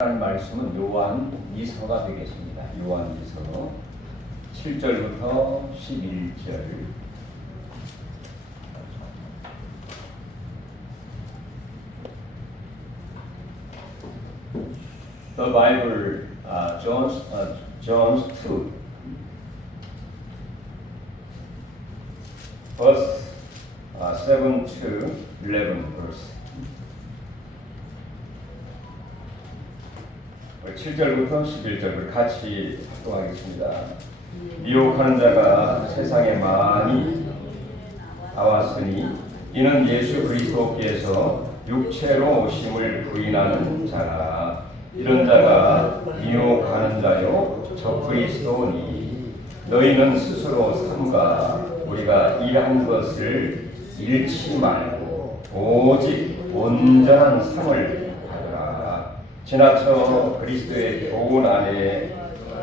라는 말씀은 요한 2서가 되겠습니다. 요한 2서 7절부터 11절. The Bible, John's 2, verse 7 to 11 verse. 7절부터 11절을 같이 합독하겠습니다. 미혹하는 자가 세상에 많이 나왔으니 이는 예수 그리스도께서 육체로 오심을 부인하는 자라. 이런 자가 미혹하는 자요 적그리스도니 너희는 스스로 삼가 우리가 일한 것을 잃지 말고 오직 온전한 상을 지나쳐 그리스도의 교훈 안에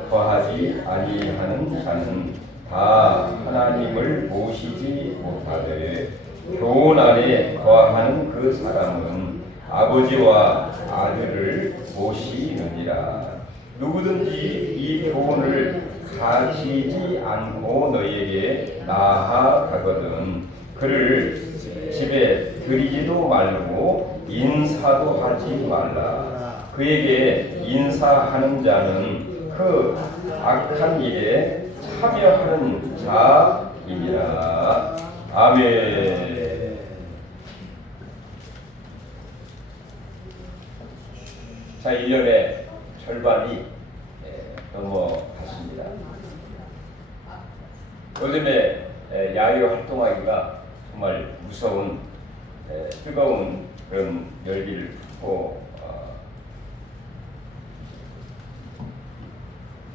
거하지 아니하는 자는 다 하나님을 모시지 못하되 교훈 안에 거하는 그 사람은 아버지와 아들을 모시느니라. 누구든지 이 교훈을 가지지 않고 너희에게 나아가거든 그를 집에 들이지도 말고 인사도 하지 말라. 그에게 인사하는 자는 그 악한 일에 참여하는 자이니라. 아멘. 자, 1년의 절반이 넘어갔습니다. 요즘에 야외 활동하기가 정말 무서운 뜨거운 그런 열기를 품고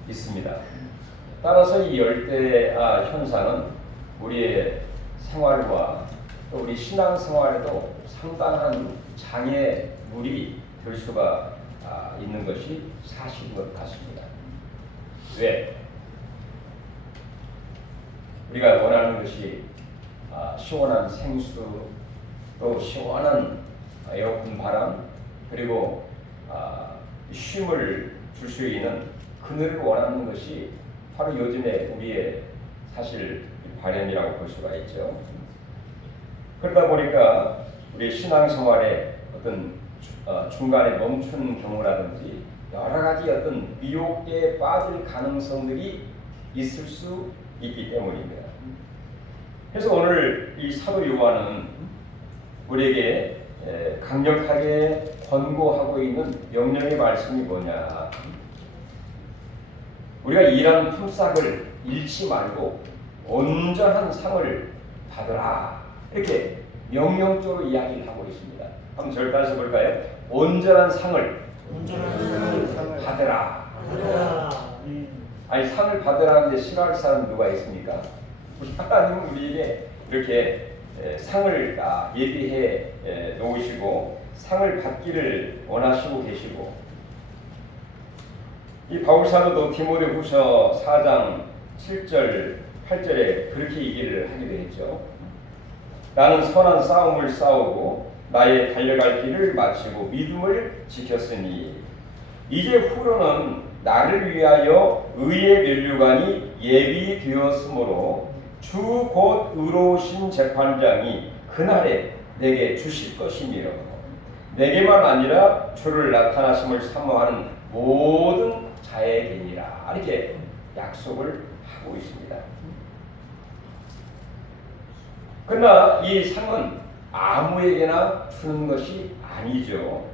있습니다. 따라서 이 열대야 현상은 우리의 생활과 또 우리 신앙생활에도 상당한 장애물이 될 수가 있는 것이 사실인 것 같습니다. 왜? 우리가 원하는 것이 시원한 생수, 또 시원한 에어컨 바람, 그리고 쉼을 줄 수 있는 그늘을 원하는 것이 바로 요즘에 우리의 사실 바람이라고 볼 수가 있죠. 그러다 보니까 우리 신앙생활에 어떤 중간에 멈춘 경우라든지 여러 가지 어떤 미혹에 빠질 가능성들이 있을 수 있기 때문입니다. 그래서 오늘 이 사도 요한은 우리에게 강력하게 권고하고 있는 명령의 말씀이 뭐냐? 우리가 일한 품삯을 잃지 말고 온전한 상을 받으라. 이렇게 명령적으로 이야기를 하고 있습니다. 한번 저를 따라서 볼까요? 온전한 상을 받으라. 아니, 상을 받으라는데 싫어할 사람 누가 있습니까? 우리 하나님은 우리에게 이렇게 상을 예비해 놓으시고 상을 받기를 원하시고 계시고, 이 바울사도도 디모데후서 4장 7절 8절에 그렇게 얘기를 하기도 했죠. 나는 선한 싸움을 싸우고 나의 달려갈 길을 마치고 믿음을 지켰으니 이제 후로는 나를 위하여 의의 면류관이 예비되었으므로 주 곧 의로우신 재판장이 그날에 내게 주실 것이니라. 내게만 아니라 주를 나타나심을 사모하는 모든 자에게니라. 이렇게 약속을 하고 있습니다. 그러나 이 상은 아무에게나 주는 것이 아니죠.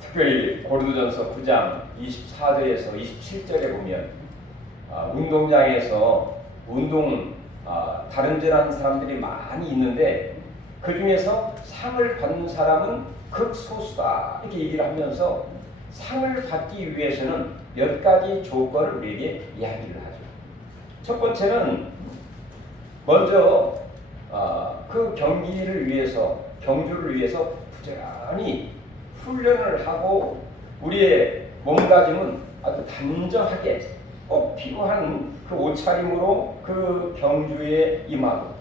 특별히 고린도전서 9장 24절에서 27절에 보면 운동장에서 다른질하는 사람들이 많이 있는데 그 중에서 상을 받는 사람은 극소수다. 이렇게 얘기를 하면서 상을 받기 위해서는 몇 가지 조건을 우리에게 이야기를 하죠. 첫 번째는 먼저 그 경주를 위해서 부지런히 훈련을 하고 우리의 몸가짐은 아주 단정하게 꼭 필요한 그 옷차림으로 그 경주에 임하고,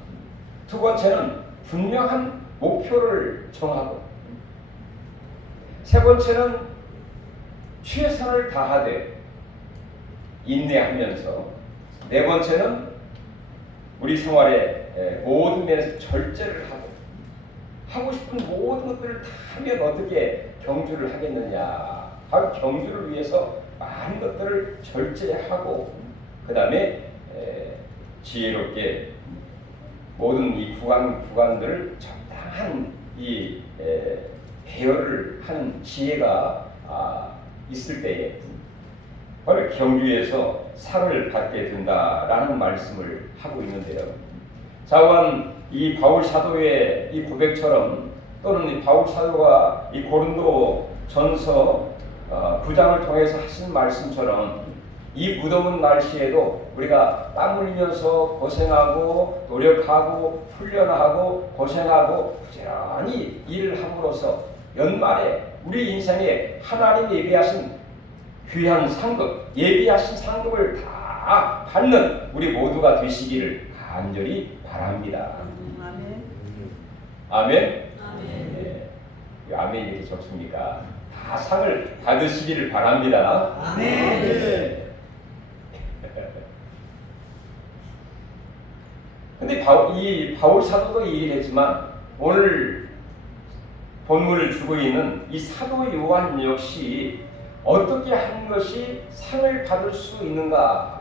두 번째는 분명한 목표를 정하고, 세 번째는 최선을 다하되 인내하면서, 네 번째는 우리 생활의 모든 면에서 절제를 하고 싶은 모든 것들을 다 하면 어떻게 경주를 하겠느냐. 바로 경주를 위해서 많은 것들을 절제하고, 그 다음에 지혜롭게 모든 이 구간들을 적당한 이 배열을 하는 지혜가 있을 때에 바로 경주에서 상을 받게 된다라는 말씀을 하고 있는데요. 자관 이 바울 사도의 이 고백처럼, 또는 이 바울 사도가 이 고린도 전서 9장을 통해서 하신 말씀처럼, 이 무더운 날씨에도 우리가 땀 흘리면서 고생하고 노력하고 훈련하고 고생하고 부지런히 일을 함으로써 연말에 우리 인생에 하나님 예비하신 귀한 상급, 예비하신 상급을 다 받는 우리 모두가 되시기를 간절히 바랍니다. 아멘. 아멘. 아멘. 네. 아멘이 이렇게 적습니까? 다 상을 받으시기를 바랍니다. 아멘. 네. 근데 이 바울 사도도 얘기를 했지만, 오늘 본문을 주고 있는 이 사도 요한 역시 어떻게 하는 것이 상을 받을 수 있는가에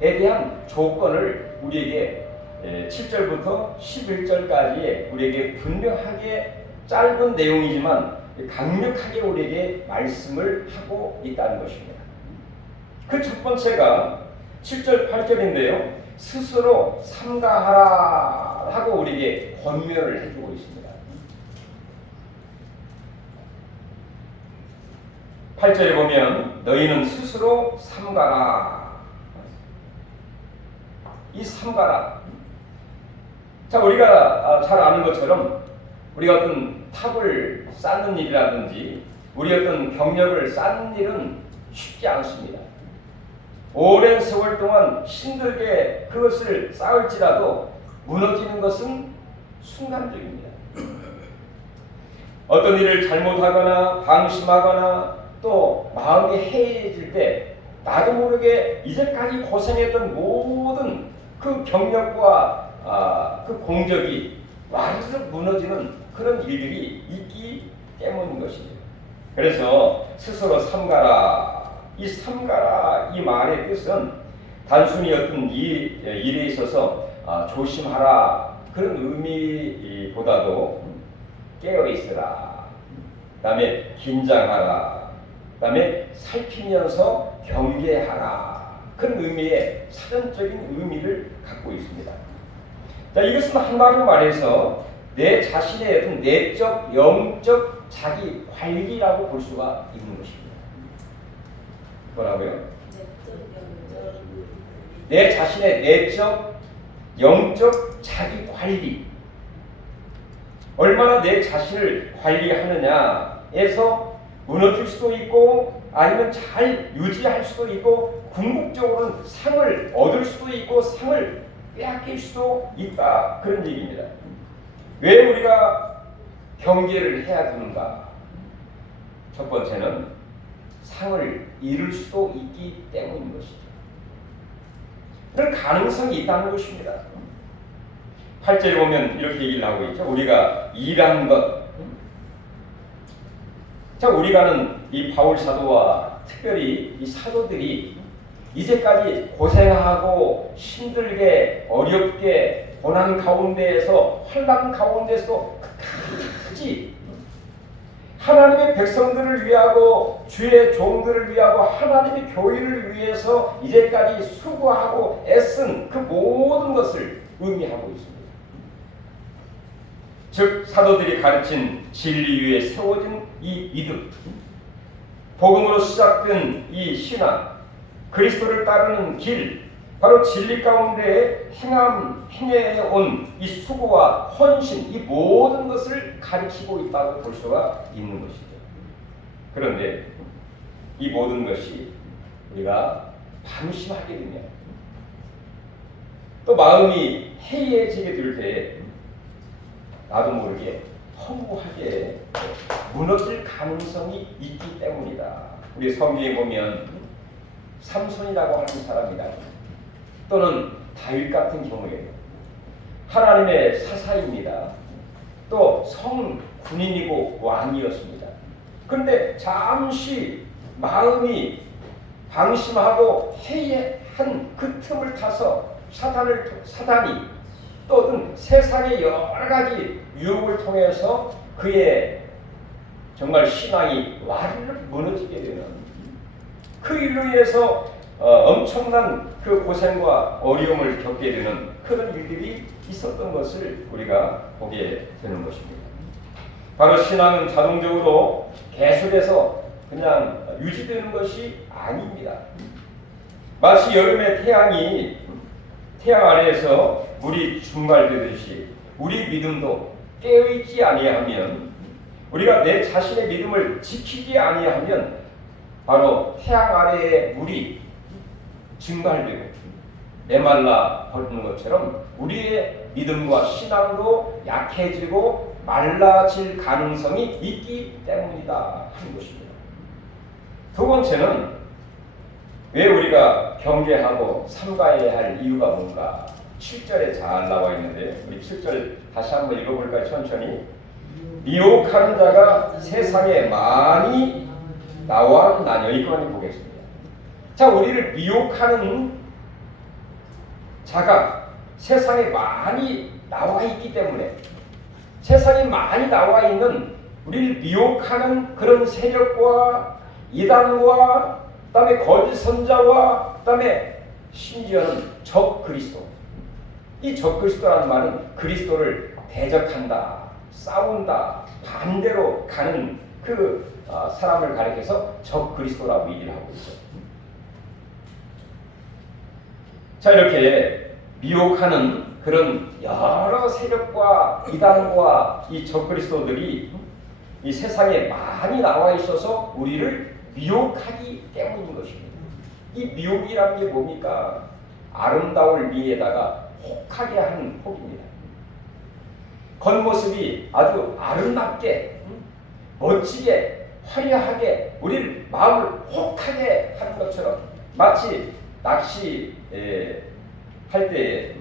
대한 조건을 우리에게 7절부터 11절까지의 우리에게 분명하게, 짧은 내용이지만 강력하게 우리에게 말씀을 하고 있다는 것입니다. 그 첫 번째가 7절 8절인데요. 스스로 삼가하라 하고 우리에게 권면을 해주고 있습니다. 8절에 보면 너희는 스스로 삼가라. 이 삼가라. 자, 우리가 잘 아는 것처럼 우리가 어떤 탑을 쌓는 일이라든지 우리 어떤 경력을 쌓는 일은 쉽지 않습니다. 오랜 세월 동안 힘들게 그것을 쌓을지라도 무너지는 것은 순간적입니다. 어떤 일을 잘못하거나 방심하거나 또 마음이 해이해질 때 나도 모르게 이제까지 고생했던 모든 그 경력과 그 공적이 완전히 무너지는 그런 일들이 있기 때문인 것이죠. 그래서 스스로 삼가라. 이 삼가라 이 말의 뜻은 단순히 어떤 일에 있어서 조심하라 그런 의미보다도 깨어 있으라, 그 다음에 긴장하라, 그 다음에 살피면서 경계하라, 그런 의미의 사전적인 의미를 갖고 있습니다. 자, 이것은 한마디로 말해서 내 자신의 어떤 내적, 영적 자기 관리라고 볼 수가 있는 것입니다. 뭐라고요? 내 자신의 내적, 영적 자기 관리. 얼마나 내 자신을 관리하느냐에서 무너질 수도 있고, 아니면 잘 유지할 수도 있고, 궁극적으로는 상을 얻을 수도 있고 상을 빼앗길 수도 있다, 그런 얘기입니다. 왜 우리가 경계를 해야 되는가? 첫 번째는 상을 잃을 수도 있기 때문인 것이죠. 그런 가능성이 있다는 것입니다. 8절에 보면 이렇게 얘기를 하고 있죠. 우리가 일한 것. 자, 우리가는 이 바울 사도와 특별히 이 사도들이 이제까지 고생하고 힘들게 어렵게 고난 가운데에서 환난 가운데서 끝까지 하나님의 백성들을 위하고 주의 종들을 위하고 하나님의 교회를 위해서 이제까지 수고하고 애쓴 그 모든 것을 의미하고 있습니다. 즉 사도들이 가르친 진리 위에 세워진 이 믿음, 복음으로 시작된 이 신앙, 그리스도를 따르는 길, 바로 진리 가운데 행해온 이 수고와 헌신, 이 모든 것을 가르치고 있다고 볼 수가 있는 것이죠. 그런데 이 모든 것이 우리가 방심하게 되면, 또 마음이 해이해지게 될 때 나도 모르게 허무하게 무너질 가능성이 있기 때문이다. 우리 성경에 보면 삼손이라고 하는 사람이다, 또는 다윗 같은 경우에 하나님의 사사입니다. 또 성군인이고 왕이었습니다. 그런데 잠시 마음이 방심하고 해이한 그 틈을 타서 사단이 또 어떤 세상의 여러 가지 유혹을 통해서 그의 정말 신앙이 와르르 무너지게 되는, 그 일로 인해서 엄청난 그 고생과 어려움을 겪게 되는 그런 일들이 있었던 것을 우리가 보게 되는 것입니다. 바로 신앙은 자동적으로 계속해서 그냥 유지되는 것이 아닙니다. 마치 여름에 태양 아래에서 물이 증발되듯이 우리 믿음도 깨어있지 아니하면, 우리가 내 자신의 믿음을 지키지 아니하면 바로 태양 아래의 물이 증발되고 메말라 버리는 것처럼 우리의 믿음과 신앙도 약해지고 말라질 가능성이 있기 때문이다 하는 것입니다. 두 번째는 왜 우리가 경계하고 삼가해야 할 이유가 뭔가 7절에 잘 나와 있는데, 우리 7절 다시 한번 읽어볼까요? 천천히. 미혹하는 자가 세상에 많이 나왔나뇨. 이거만 보겠습니다. 자, 우리를 미혹하는 자가 세상에 많이 나와 있기 때문에, 세상에 많이 나와 있는 우리를 미혹하는 그런 세력과 이단과 그다음에 거짓 선자와 그다음에 심지어는 적 그리스도, 이 적 그리스도라는 말은 그리스도를 대적한다, 싸운다, 반대로 가는 그 사람을 가리켜서 적 그리스도라고 얘기를 하고 있죠. 자, 이렇게 미혹하는 그런 여러 세력과 이단과 이 적 그리스도들이 이 세상에 많이 나와 있어서 우리를 미혹하기 때문인 것입니다. 이 미혹이라는 게 뭡니까? 아름다울 미에다가 혹하게 하는 혹입니다. 겉모습이 아주 아름답게, 멋지게, 화려하게 우리를 마음을 혹하게 하는 것처럼, 마치 낚시 할 때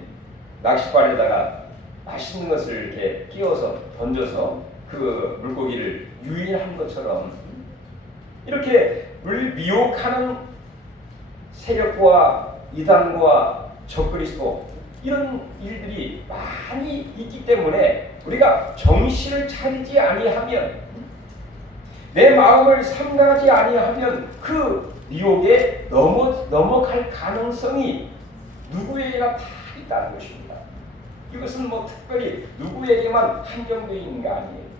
낚싯발에다가 맛있는 것을 이렇게 끼워서 던져서 그 물고기를 유인한 것처럼, 이렇게 우리를 미혹하는 세력과 이단과 적그리스도, 이런 일들이 많이 있기 때문에 우리가 정신을 차리지 아니하면, 내 마음을 삼가하지 아니하면 그 미혹에 넘어갈 가능성이 누구에게나 다 있다는 것입니다. 이것은 뭐 특별히 누구에게만 한정되어 있는 게 아니에요.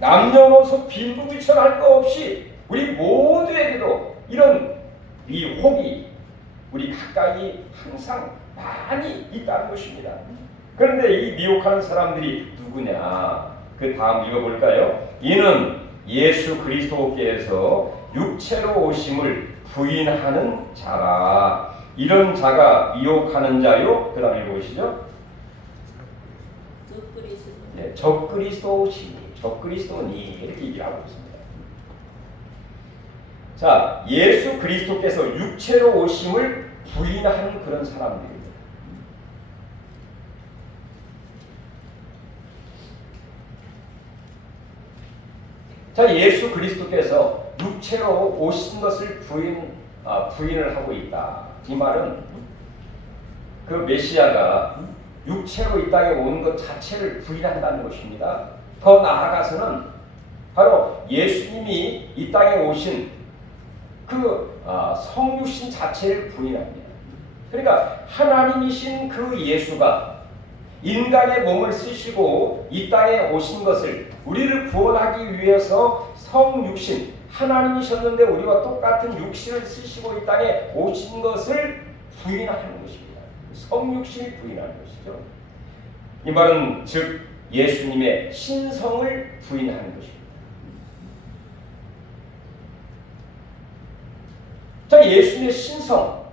남녀노소 빈부귀천할 거 없이 우리 모두에게도 이런 미혹이 우리 가까이 항상 많이 있다는 것입니다. 그런데 이 미혹하는 사람들이 누구냐? 그 다음 읽어볼까요? 이는 예수 그리스도께서 육체로 오심을 부인하는 자라. 이런 자가 미혹하는 자요. 그 다음 읽어보시죠. 네, 적그리스도시니, 적그리스도니, 이렇게 얘기를 하고 있습니다. 자, 예수 그리스도께서 육체로 오심을 부인하는 그런 사람들입니다. 자, 예수 그리스도께서 육체로 오신 것을 부인을 하고 있다. 이 말은 그 메시아가 육체로 이 땅에 온 것 자체를 부인한다는 것입니다. 더 나아가서는 바로 예수님이 이 땅에 오신 그 성육신 자체를 부인합니다. 그러니까 하나님이신 그 예수가 인간의 몸을 쓰시고 이 땅에 오신 것을, 우리를 구원하기 위해서 성육신, 하나님이셨는데 우리와 똑같은 육신을 쓰시고 이 땅에 오신 것을 부인하는 것입니다. 성육신을 부인하는 것이죠. 이 말은 즉 예수님의 신성을 부인하는 것입니다. 자, 예수님의 신성,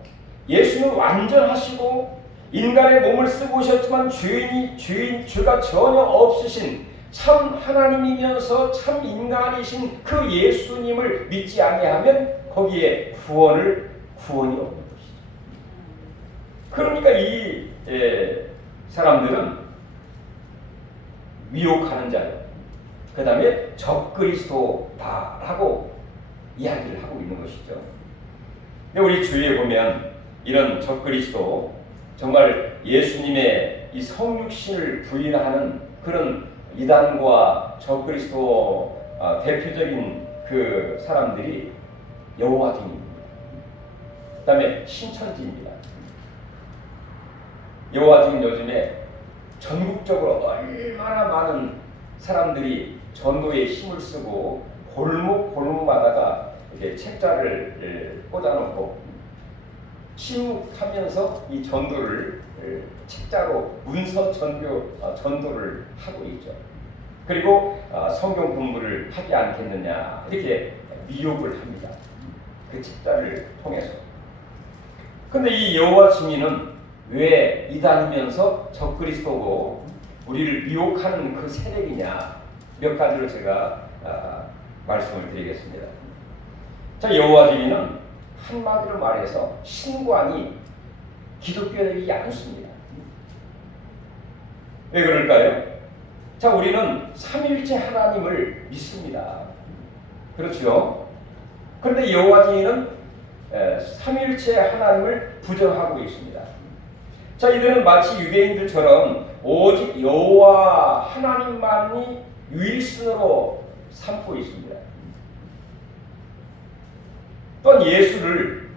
예수는 완전하시고 인간의 몸을 쓰고 오셨지만 죄가 전혀 없으신 참 하나님이면서 참 인간이신 그 예수님을 믿지 아니하면 거기에 구원이 없는 것이죠. 그러니까 이 사람들은 미혹하는 자요, 그 다음에 적그리스도다라고 이야기를 하고 있는 것이죠. 근데 우리 주위에 보면 이런 적그리스도, 정말 예수님의 이 성육신을 부인하는 그런 이단과 적그리스도 대표적인 그 사람들이 여호와 증인입니다. 그 다음에 신천지입니다. 여호와 증인 요즘에 전국적으로 얼마나 많은 사람들이 전도에 힘을 쓰고 골목마다가 이렇게 책자를 꽂아놓고 침묵하면서 이 전도를 책자로 문서 전도를 하고 있죠. 그리고 성경 공부를 하지 않겠느냐 이렇게 미혹을 합니다. 그 책자를 통해서. 근데 이 여호와 증인은 왜 이단이면서 적그리스도고 우리를 미혹하는 그 세력이냐, 몇 가지로 제가 말씀을 드리겠습니다. 자, 여호와 증인은 한마디로 말해서 신관이 기독교적이지 않습니다. 왜 그럴까요? 자, 우리는 삼위일체 하나님을 믿습니다. 그렇죠? 그런데 여호와 증인은 삼위일체 하나님을 부정하고 있습니다. 자, 이들은 마치 유대인들처럼 오직 여호와 하나님만이 유일신으로 삼고 있습니다. 또한 예수를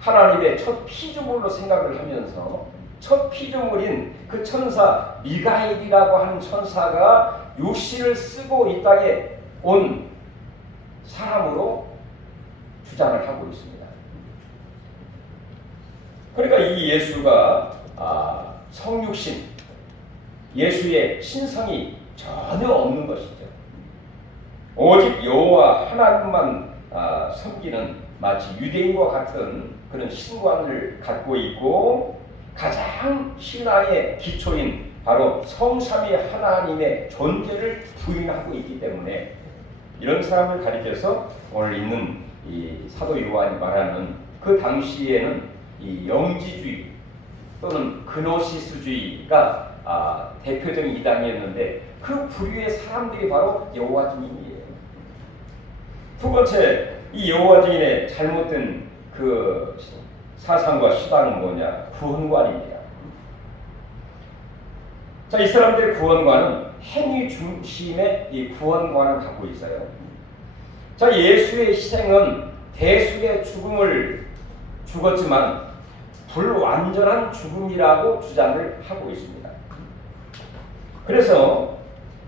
하나님의 첫 피조물로 생각을 하면서 첫 피조물인 그 천사 미가엘이라고 하는 천사가 육신을 쓰고 이 땅에 온 사람으로 주장을 하고 있습니다. 그러니까 이 예수가 성육신, 예수의 신성이 전혀 없는 것이죠. 오직 여호와 하나님만 섬기는 마치 유대인과 같은 그런 신관을 갖고 있고, 가장 신앙의 기초인 바로 성삼위 하나님의 존재를 부인하고 있기 때문에 이런 사람을 가리켜서 오늘 있는 이 사도 요한이 말하는 그 당시에는 이 영지주의 또는 그노시스주의가 대표적인 이단이었는데 그 부류의 사람들이 바로 여호와 증인이에요. 두 번째, 이 여호와 증인의 잘못된 그 사상과 시각은 뭐냐? 구원관입니다. 자, 이 사람들의 구원관은 행위 중심의 이 구원관을 갖고 있어요. 자, 예수의 희생은 대속의 죽음을 죽었지만 불완전한 죽음이라고 주장을 하고 있습니다. 그래서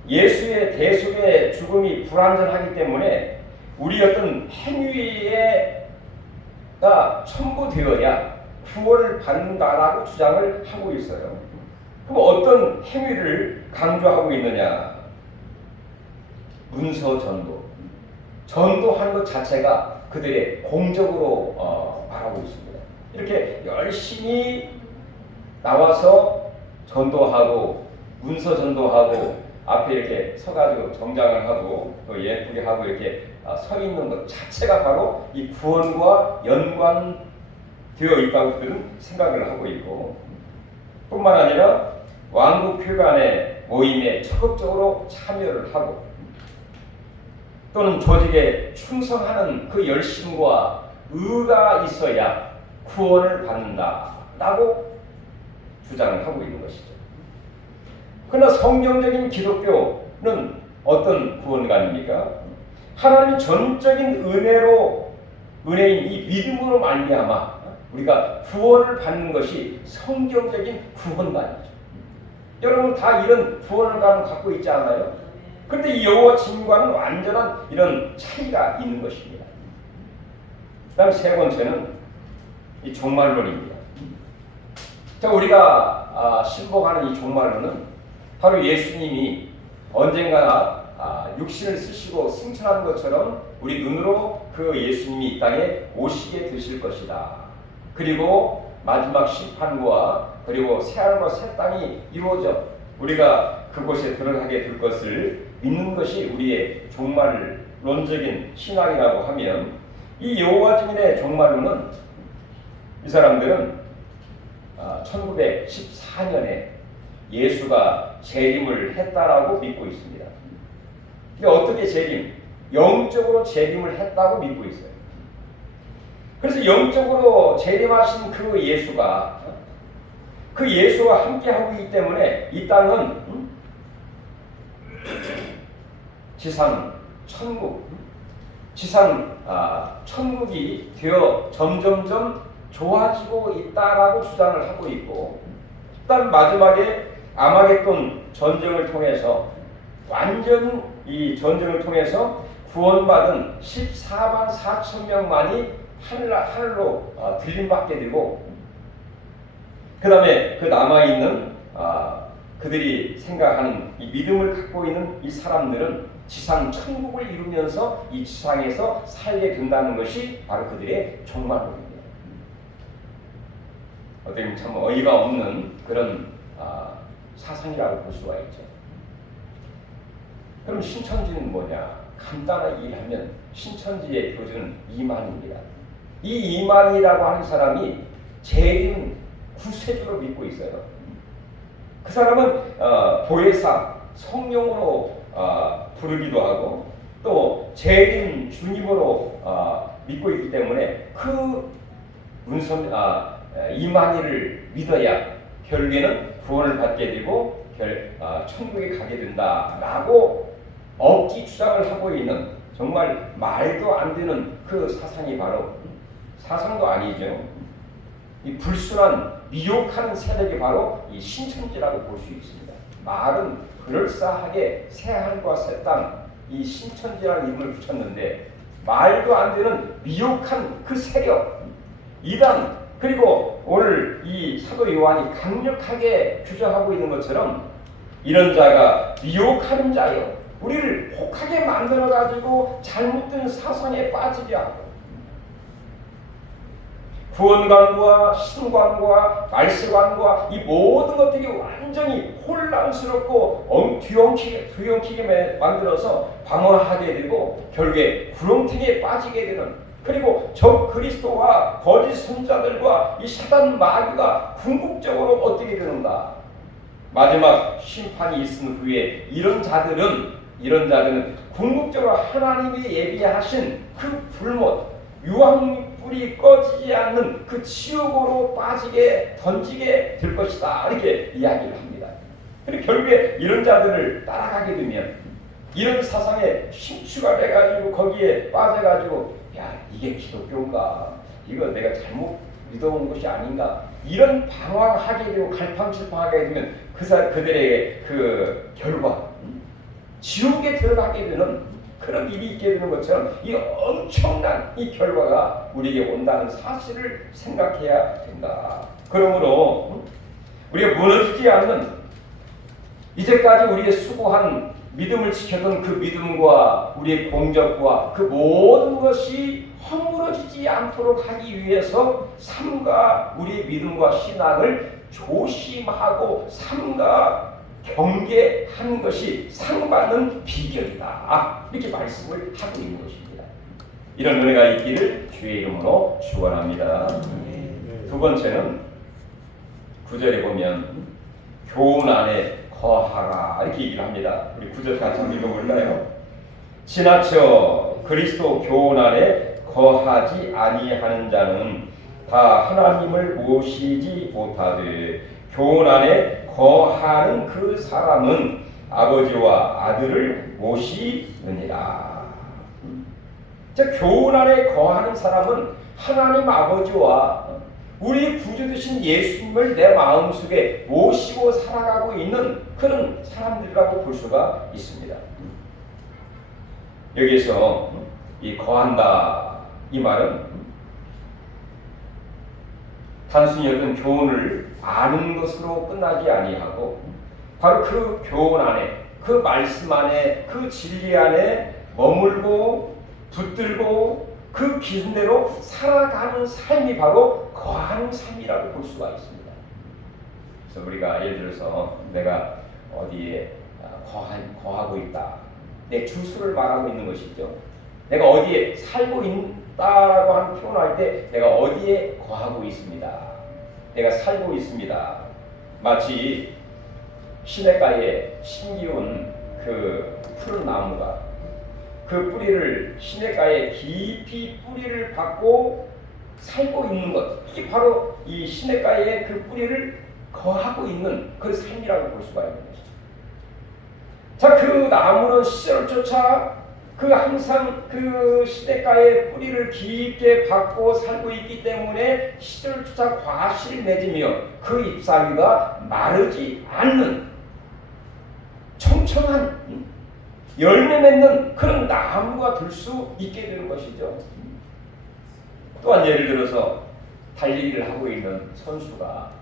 예수의 대속의 죽음이 불완전하기 때문에 우리 어떤 행위가 첨부되어야 구원을 받는다라고 주장을 하고 있어요. 그럼 어떤 행위를 강조하고 있느냐? 문서 전도하는 것 자체가 그들의 공적으로 말하고 있습니다. 이렇게 열심히 나와서 전도하고 문서 전도하고 앞에 이렇게 서가지고 정장을 하고 또 예쁘게 하고 이렇게 서 있는 것 자체가 바로 이 구원과 연관되어 있다고 그들은 생각을 하고 있고, 뿐만 아니라 왕국회관의 모임에 적극적으로 참여를 하고 또는 조직에 충성하는 그 열심과 의가 있어야 구원을 받는다라고 주장을 하고 있는 것이죠. 그러나 성경적인 기독교는 어떤 구원관입니까? 하나님의 전적인 은혜인 이 믿음으로 말미암아 우리가 구원을 받는 것이 성경적인 구원관이죠. 여러분 다 이런 구원관을 갖고 있지 않나요? 그런데 이 여호와 증인과는 완전한 이런 차이가 있는 것입니다. 그다음 세 번째는 이 종말론입니다. 자, 우리가 신봉하는 이 종말론은 바로 예수님이 언젠가 육신을 쓰시고 승천하는 것처럼 우리 눈으로 그 예수님이 이 땅에 오시게 되실 것이다. 그리고 마지막 심판과 그리고 새하늘과 새 땅이 이루어져 우리가 그곳에 들어가게 될 것을 믿는 것이 우리의 종말론적인 신앙이라고 하면, 이 여호와 증인의 종말론은 이 사람들은 1914년에 예수가 재림을 했다라고 믿고 있습니다. 그러니까 어떻게 재림? 영적으로 재림을 했다고 믿고 있어요. 그래서 영적으로 재림하신 그 예수가 함께하고 있기 때문에 이 땅은 지상 천국이 되어 점점점 좋아지고 있다라고 주장을 하고 있고, 일단 마지막에 아마겟돈 전쟁을 통해서 완전 이 전쟁을 통해서 구원받은 14만 4천 명만이 하늘로 들림받게 되고, 그 다음에 그 남아있는 그들이 생각하는 이 믿음을 갖고 있는 이 사람들은 지상 천국을 이루면서 이 지상에서 살게 된다는 것이 바로 그들의 종말론입니다. 어떻게 보면 참 어이가 없는 그런 사상이라고 볼 수가 있죠. 그럼 신천지는 뭐냐? 간단하게 얘기하면 신천지의 표준은 이만입니다. 이 이만이라고 하는 사람이 재림 구세주로 믿고 있어요. 그 사람은 보혜사, 성령으로 부르기도 하고 또 재림 주님으로 믿고 있기 때문에 그 이만희를 믿어야 결국에는 구원을 받게 되고 천국에 가게 된다라고 억지 주장을 하고 있는, 정말 말도 안 되는 그 사상이 바로, 사상도 아니죠, 이 불순한 미혹한 세력이 바로 이 신천지라고 볼 수 있습니다. 말은 그럴싸하게 새하늘과 새 땅, 이 신천지라는 이름을 붙였는데 말도 안 되는 미혹한 그 세력, 이단, 그리고 오늘 이 사도 요한이 강력하게 규정하고 있는 것처럼 이런 자가 미혹하는 자요, 우리를 혹하게 만들어가지고 잘못된 사상에 빠지게 하고 구원관과 신관과 말세관과 이 모든 것들이 완전히 혼란스럽고 뒤엉키게 만들어서 방황하게 되고 결국에 구렁텅이에 빠지게 되는, 그리고 적 그리스도와 거짓 선자들과 이 사단 마귀가 궁극적으로 어떻게 되는가? 마지막 심판이 있은 후에 이런 자들은 궁극적으로 하나님이 예비하신 그 불못, 유황불이 꺼지지 않는 그 지옥으로 던지게 될 것이다, 이렇게 이야기를 합니다. 그리고 결국에 이런 자들을 따라가게 되면 이런 사상에 심취가 돼가지고 거기에 빠져가지고 야, 이게 기독교인가? 이거 내가 잘못 믿어온 것이 아닌가? 이런 방황하게 되고 갈팡질팡하게 되면 그들의 그 결과, 지옥에 들어가게 되는 그런 일이 있게 되는 것처럼 이 엄청난 이 결과가 우리에게 온다는 사실을 생각해야 된다. 그러므로 우리가 무너지지 않는, 이제까지 우리의 수고한 믿음을 지켰던 그 믿음과 우리의 공적과 그 모든 것이 허물어지지 않도록 하기 위해서 삼가 우리의 믿음과 신앙을 조심하고 삼가 경계하는 것이 상받는 비결이다, 이렇게 말씀을 하고 있는 것입니다. 이런 은혜가 있기를 주의 이름으로 축원합니다. 두 번째는 9절에 보면 교훈 안에 거하라, 이렇게 얘기를 합니다. 우리 9절 같이 한번 읽어볼까요? 지나쳐 그리스도 교훈 안에 거하지 아니하는 자는 다 하나님을 모시지 못하되 교훈 안에 거하는 그 사람은 아버지와 아들을 모시느니라. 자, 교훈 안에 거하는 사람은 하나님 아버지와 우리 구주 되신 예수님을 내 마음속에 모시고 살아가고 있는 그런 사람들이라고 볼 수가 있습니다. 여기에서 이 거한다, 이 말은 단순히 어떤 교훈을 아는 것으로 끝나지 아니하고 바로 그 교훈 안에, 그 말씀 안에, 그 진리 안에 머물고 붙들고 그 기준대로 살아가는 삶이 바로 거하는 삶이라고 볼 수가 있습니다. 그래서 우리가 예를 들어서 내가 어디에 거하고 있다, 내 주소를 말하고 있는 것이죠. 내가 어디에 살고 있다라고 하는 표현할 때 내가 어디에 거하고 있습니다. 내가 살고 있습니다. 마치 시냇가에 심기운 그 푸른 나무가 그 뿌리를 시냇가에 깊이 뿌리를 박고 살고 있는 것, 이게 바로 이 시냇가에 그 뿌리를 거하고 있는 그 삶이라고 볼 수가 있는 것이죠. 자, 그 나무는 시절을 쫓아 그 항상 그 시냇가에 뿌리를 깊게 박고 살고 있기 때문에 시절을 쫓아 과실을 맺으며 그 잎사귀가 마르지 않는 청청한 열매 맺는 그런 나무가 될 수 있게 되는 것이죠. 또한 예를 들어서 달리기를 하고 있는 선수가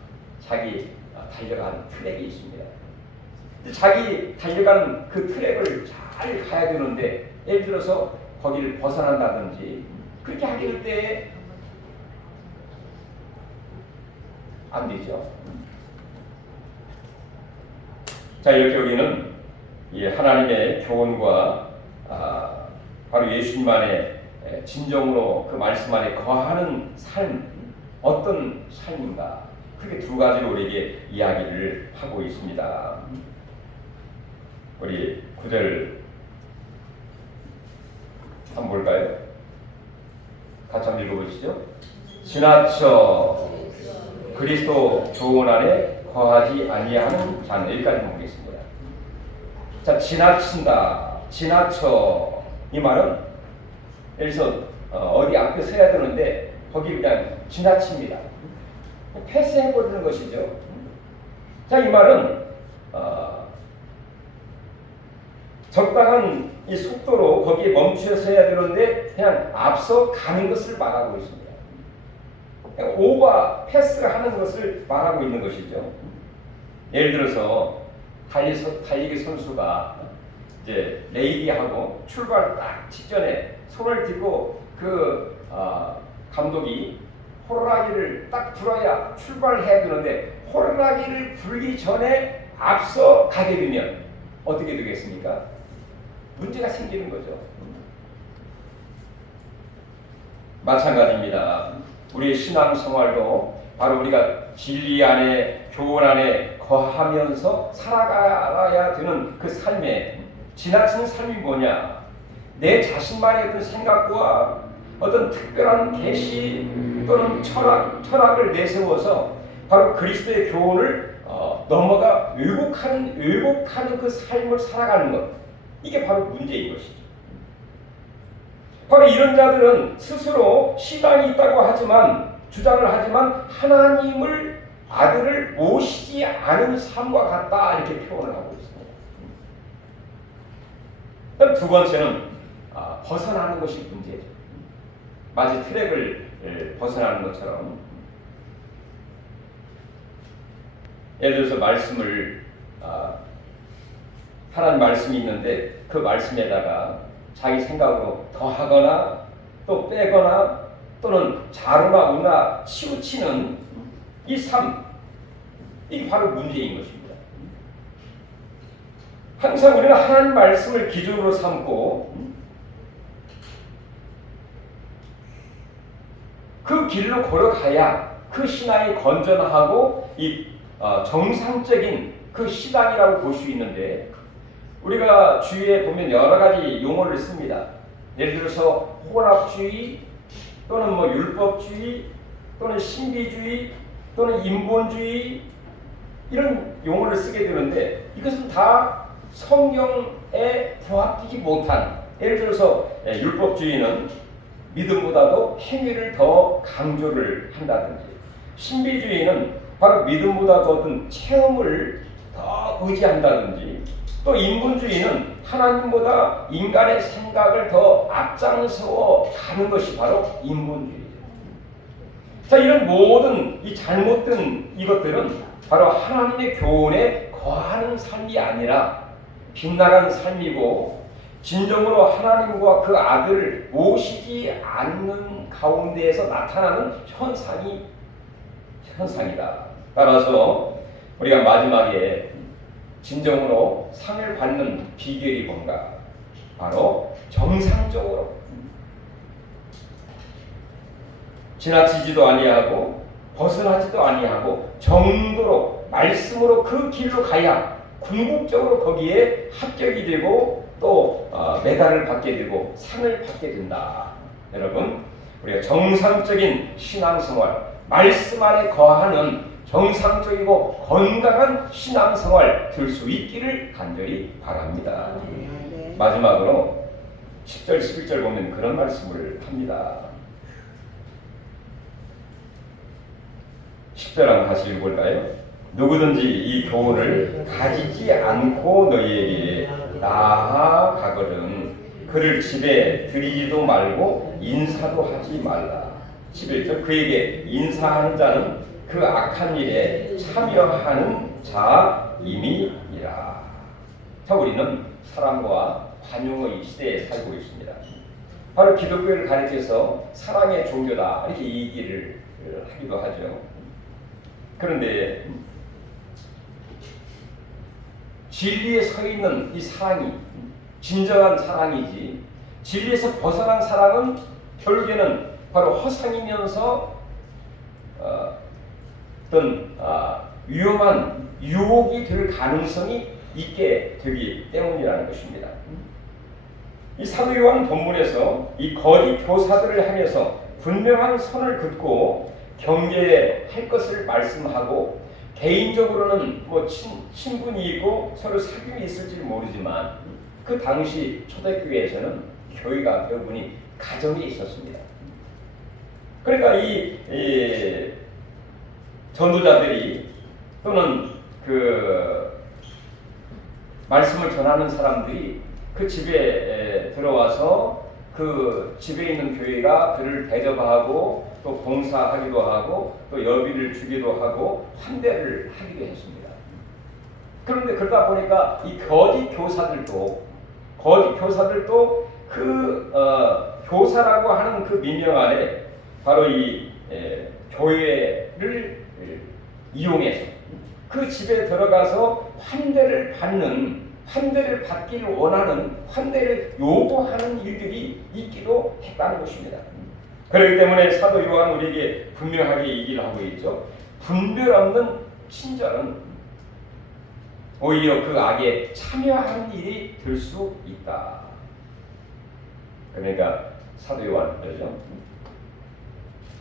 자기 달려가는 트랙이 있습니다. 자기 달려가는 그 트랙을 잘 가야 되는데 예를 들어서 거기를 벗어난다든지 그렇게 하게 될 때 안 되죠. 자, 이렇게 우리는 이 하나님의 교훈과 바로 예수님 안에 진정으로 그 말씀 안에 거하는 삶, 어떤 삶인가, 그렇게 두 가지로 우리에게 이야기를 하고 있습니다. 우리 9절 한번 볼까요? 같이 한번 읽어보시죠. 지나쳐 그리스도 교훈 안에 거하지 아니하는 자는, 여기까지 보겠습니다. 자, 지나친다, 지나쳐, 이 말은 예를 들어서 어디 앞에 서야 되는데 거기 그냥 지나칩니다. 패스해버리는 것이죠. 자, 이 말은 적당한 이 속도로 거기에 멈춰 서야 되는데 그냥 앞서 가는 것을 말하고 있습니다. 오버 패스를 하는 것을 말하고 있는 것이죠. 예를 들어서 달리기 선수가 이제 레이디하고 출발 딱 직전에 손을 짚고 그 감독이 호루라기를 딱 불어야 출발해야 되는데 호루라기를 불기 전에 앞서 가게 되면 어떻게 되겠습니까? 문제가 생기는 거죠. 마찬가지입니다. 우리의 신앙생활도 바로 우리가 진리 안에, 교훈 안에 거하면서 살아가야 되는 그 삶에 지나치는 삶이 뭐냐? 내 자신만의 그 생각과 어떤 특별한 계시 또는 철학을 내세워서 바로 그리스도의 교훈을 넘어가 왜곡하는 그 삶을 살아가는 것, 이게 바로 문제인 것이죠. 바로 이런 자들은 스스로 신앙이 있다고 주장을 하지만 하나님을 아들을 모시지 않은 삶과 같다, 이렇게 표현을 하고 있습니다. 그다음 두 번째는 벗어나는 것이 문제죠. 마치 트랙을 벗어나는 것처럼 예를 들어서 말씀을 하나님 말씀이 있는데 그 말씀에다가 자기 생각으로 더하거나 또 빼거나 또는 자루나 우나 치우치는 이 삶, 이게 바로 문제인 것입니다. 항상 우리는 하나님 말씀을 기준으로 삼고 그 길로 걸어가야 그 신앙이 건전하고 이 정상적인 그 신앙이라고 볼 수 있는데, 우리가 주위에 보면 여러 가지 용어를 씁니다. 예를 들어서 혼합주의 또는 율법주의 또는 신비주의 또는 인본주의, 이런 용어를 쓰게 되는데 이것은 다 성경에 부합되지 못한, 예를 들어서 율법주의는 믿음보다도 행위를 더 강조를 한다든지, 신비주의는 바로 믿음보다도 어떤 체험을 더 의지한다든지, 또 인본주의는 하나님보다 인간의 생각을 더 앞장서 가는 것이 바로 인본주의죠. 자, 이런 모든 이 잘못된 이것들은 바로 하나님의 교훈에 거하는 삶이 아니라 빗나간 삶이고, 진정으로 하나님과 그 아들을 모시지 않는 가운데에서 나타나는 현상이다. 따라서 우리가 마지막에 진정으로 상을 받는 비결이 뭔가? 바로 정상적으로 지나치지도 아니하고 벗어나지도 아니하고 정도로 말씀으로 그 길로 가야 궁극적으로 거기에 합격이 되고 또 메달을 받게 되고 상을 받게 된다. 여러분, 우리가 정상적인 신앙생활, 말씀 안에 거하는 정상적이고 건강한 신앙생활 될 수 있기를 간절히 바랍니다. 마지막으로 10절, 11절 보면 그런 말씀을 합니다. 10절 한번 다시 읽어볼까요? 누구든지 이 교훈을 가지지 않고 너희에게 나아가거든 그를 집에 들이지도 말고 인사도 하지 말라. 11절 그에게 인사하는 자는 그 악한 일에 참여하는 자임이니라. 자, 우리는 사랑과 관용의 시대에 살고 있습니다. 바로 기독교를 가리켜서 사랑의 종교다 이렇게 얘기를 하기도 하죠. 그런데 진리에 서 있는 이 사랑이 진정한 사랑이지, 진리에서 벗어난 사랑은 결국에는 바로 허상이면서 어떤 위험한 유혹이 될 가능성이 있게 되기 때문이라는 것입니다. 이 사도 요한 본문에서 이 거짓 교사들을 향해서 분명한 선을 긋고 경계할 것을 말씀하고, 개인적으로는 뭐 친분이 있고 서로 사귐이 있을지 모르지만 그 당시 초대교회에서는 교회가 대부분이 가정에 있었습니다. 그러니까 이 전도자들이 또는 그 말씀을 전하는 사람들이 그 집에 들어와서 그 집에 있는 교회가 그를 대접하고 또 봉사하기도 하고 또 여비를 주기도 하고 환대를 하기도 했습니다. 그런데 그러다 보니까 이 거짓 교사들도 그 교사라고 하는 그 민영 안에 바로 이 교회를 이용해서 그 집에 들어가서 환대를 받기를 원하는, 환대를 요구하는 일들이 있기도 했다는 것입니다. 그렇기 때문에 사도 요한은 우리에게 분명하게 얘기를 하고 있죠. 분별 없는 친절은 오히려 그 악에 참여하는 일이 될 수 있다. 그러니까 사도 요한 그러죠.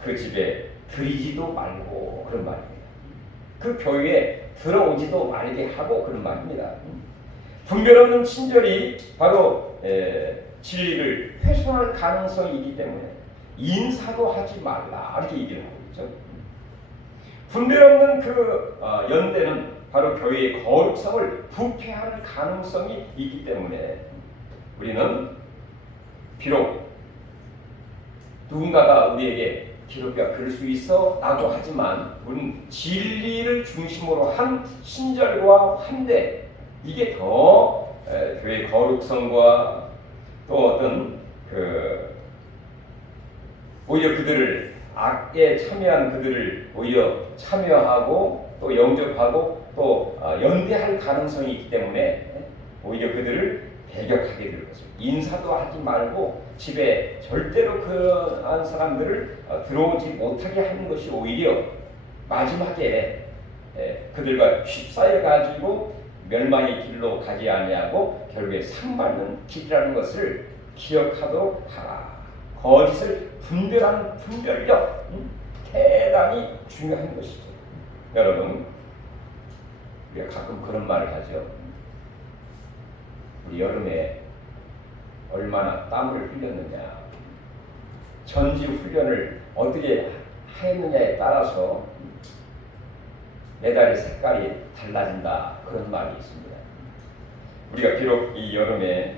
그 집에 들이지도 말고 그런 말입니다. 그 교회에 들어오지도 말게 하고 그런 말입니다. 분별 없는 친절이 바로 진리를 훼손할 가능성이 있기 때문에 인사도 하지 말라 이렇게 얘기를 하고 있죠. 분별 없는 그 연대는 바로 교회의 거룩성을 부패할 가능성이 있기 때문에 우리는 비록 누군가가 우리에게 기독교가 그럴 수 있어 라고 하지만 우리는 진리를 중심으로 한 친절과 환대, 이게 더 교회의 거룩성과 또 어떤 오히려 그들을 악에 참여한 그들을 오히려 참여하고 또 영접하고 또 연대할 가능성이 있기 때문에 오히려 그들을 배격하게 될 것을, 인사도 하지 말고 집에 절대로 그런 사람들을 들어오지 못하게 하는 것이 오히려 마지막에 그들과 휩싸여 가지고 멸망의 길로 가지 아니하고 결국에 상받는 길이라는 것을 기억하도록 하라. 거짓을 분별하는 분별력, 대단히 중요한 것이죠. 여러분, 우리가 가끔 그런 말을 하죠. 우리 여름에 얼마나 땀을 흘렸느냐, 전지 훈련을 어떻게 했느냐에 따라서 메달의 색깔이 달라진다, 그런 말이 있습니다. 우리가 비록 이 여름에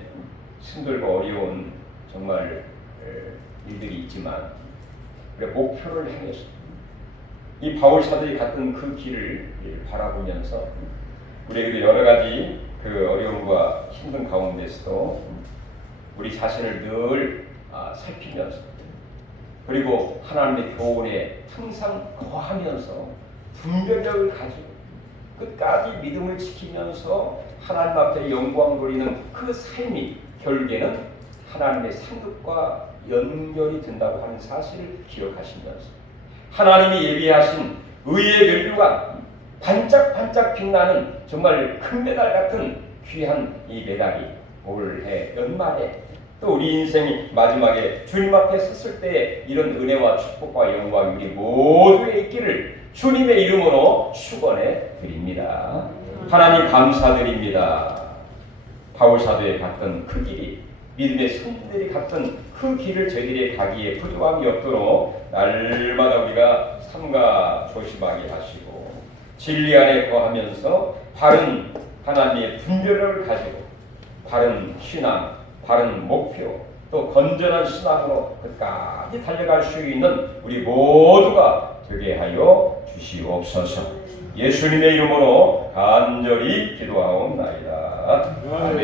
힘들고 어려운 정말 일들이 있지만 우리가 목표를 향해서 이 바울 사도이 갔던 그 길을 바라보면서 우리에게도 여러 가지 그 어려움과 힘든 가운데서도 우리 자신을 늘 살피면서 그리고 하나님의 교훈에 항상 거하면서 분별력을 가지고 끝까지 믿음을 지키면서 하나님 앞에 영광 돌리는 그 삶이 결국에는 하나님의 상급과 연결이 된다고 하는 사실을 기억하시면서 하나님이 예비하신 의의 면류관 반짝반짝 빛나는 정말 금메달 같은 귀한 이 메달이 올해 연말에 또 우리 인생이 마지막에 주님 앞에 섰을 때 이런 은혜와 축복과 영광이 우리 모두에 있기를 주님의 이름으로 축원해 드립니다. 하나님 감사드립니다. 바울 사도에 갔던 그 길이 믿음의 성도들이 갔던 그 길을 저희들이 가기에 부족함이 없도록 날마다 우리가 삼가 조심하게 하시고 진리 안에 거하면서 바른 하나님의 분별을 가지고 바른 신앙, 바른 목표, 또 건전한 신앙으로 끝까지 달려갈 수 있는 우리 모두가 되게 하여 주시옵소서. 예수님의 이름으로 간절히 기도하옵나이다. 아멘.